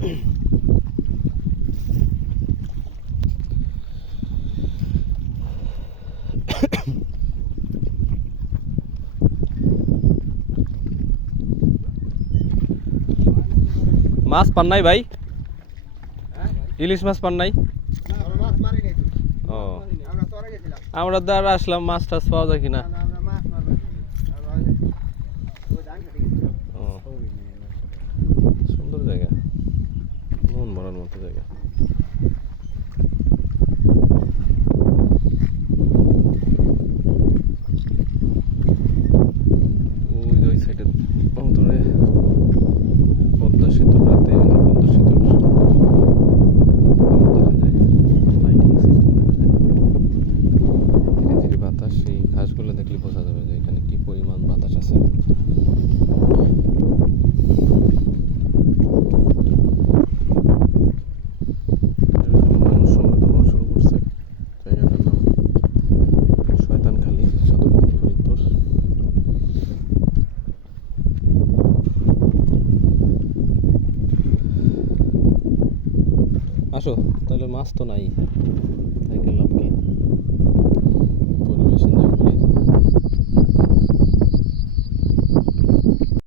মাছ পান নাই ভাই? ইলিশ মাছ পান নাই? ও আমরা দ্বার আসলাম, মাছ টাছ পাওয়া যায় কিনা। সুন্দর জায়গা, মন ভরার মতো জায়গা। ওই সাইডে ধরে পদ্মা সেতু, রাতে পদ্মা সেতুর দেখা যায়, লাইটিং সিস্টেম দেখা যায়। ধীরে ধীরে বাতাস, সেই ঘাসগুলো দেখলে বোঝা যাবে যে এখানে কি পরিমাণ বাতাস আছে। মানুষ সময় হওয়া শুরু করছে। জায়গাটার নাম শয়তানখালী, সদর ফরিদপুর। আসো তাহলে, মাছ তো নাই।